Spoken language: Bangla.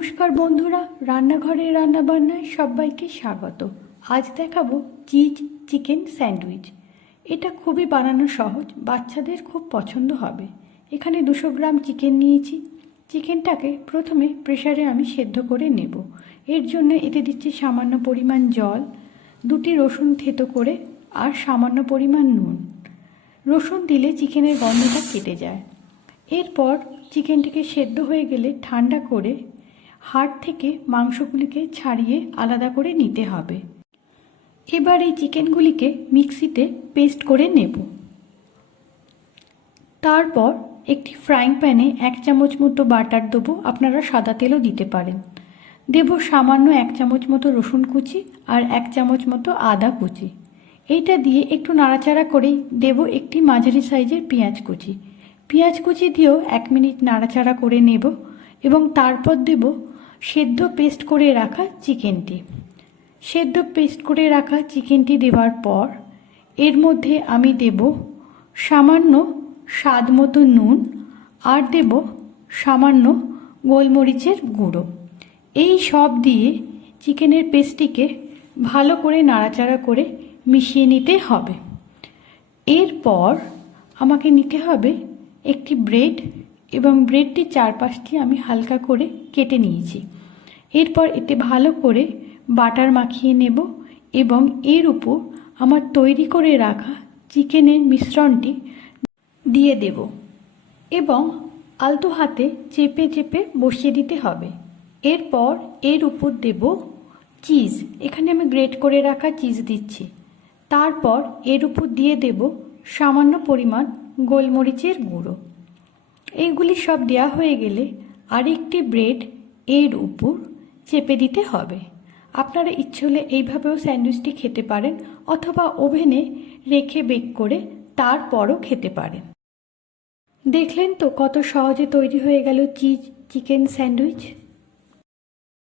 নমস্কার বন্ধুরা, রান্নাঘরে রান্নাবান্নায় সবাইকে স্বাগত। আজ দেখাবো চিজ চিকেন স্যান্ডউইচ। এটা খুবই বানানো সহজ, বাচ্চাদের খুব পছন্দ হবে। এখানে দুশো গ্রাম চিকেন নিয়েছি। চিকেনটাকে প্রথমে প্রেশারে আমি সেদ্ধ করে নেব। এর জন্য এতে দিচ্ছি সামান্য পরিমাণ জল, দুটি রসুন থেতো করে, আর সামান্য পরিমাণ নুন। রসুন দিলে চিকেনের গন্ধটা কেটে যায়। এরপর চিকেনটিকে সেদ্ধ হয়ে গেলে ঠান্ডা করে হাড় থেকে মাংসগুলিকে ছাড়িয়ে আলাদা করে নিতে হবে। এবার এই চিকেনগুলিকে মিক্সিতে পেস্ট করে নেব। তারপর একটি ফ্রাইং প্যানে এক চামচ মতো বাটার দেবো, আপনারা সাদা তেলও দিতে পারেন। দেব সামান্য এক চামচ মতো রসুন কুচি আর এক চামচ মতো আদা কুচি। এইটা দিয়ে একটু নাড়াচাড়া করেই দেব একটি মাঝারি সাইজের পেঁয়াজ কুচি। পেঁয়াজ কুচি দিয়েও এক মিনিট নাড়াচাড়া করে নেব এবং তারপর দেব সেদ্ধ পেস্ট করে রাখা চিকেনটি। সেদ্ধ পেস্ট করে রাখা চিকেনটি দেওয়ার পর, এর মধ্যে আমি দেব সামান্য স্বাদ মতো নুন আর দেব সামান্য গোলমরিচের গুঁড়ো। এই সব দিয়ে চিকেনের পেস্টটিকে ভালো করে নাড়াচাড়া করে মিশিয়ে নিতে হবে। এরপর আমাকে নিতে হবে একটি ব্রেড এবং ব্রেডটির চারপাশটি আমি হালকা করে কেটে নিয়েছি। এরপর এতে ভালো করে বাটার মাখিয়ে নেব এবং এর উপর আমার তৈরি করে রাখা চিকেনের মিশ্রণটি দিয়ে দেব এবং আলতো হাতে চেপে চেপে বসিয়ে দিতে হবে। এরপর এর উপর দেব চিজ। এখানে আমি গ্রেট করে রাখা চিজ দিচ্ছি। তারপর এর উপর দিয়ে দেব সামান্য পরিমাণ গোলমরিচের গুঁড়ো। এইগুলি সব দেওয়া হয়ে গেলে আরেকটি ব্রেড এর উপর চেপে দিতে হবে। আপনারা ইচ্ছে হলে এইভাবেও স্যান্ডউইচটি খেতে পারেন অথবা ওভেনে রেখে বেক করে তারপরও খেতে পারেন। দেখলেন তো কত সহজে তৈরি হয়ে গেল চিজ চিকেন স্যান্ডউইচ?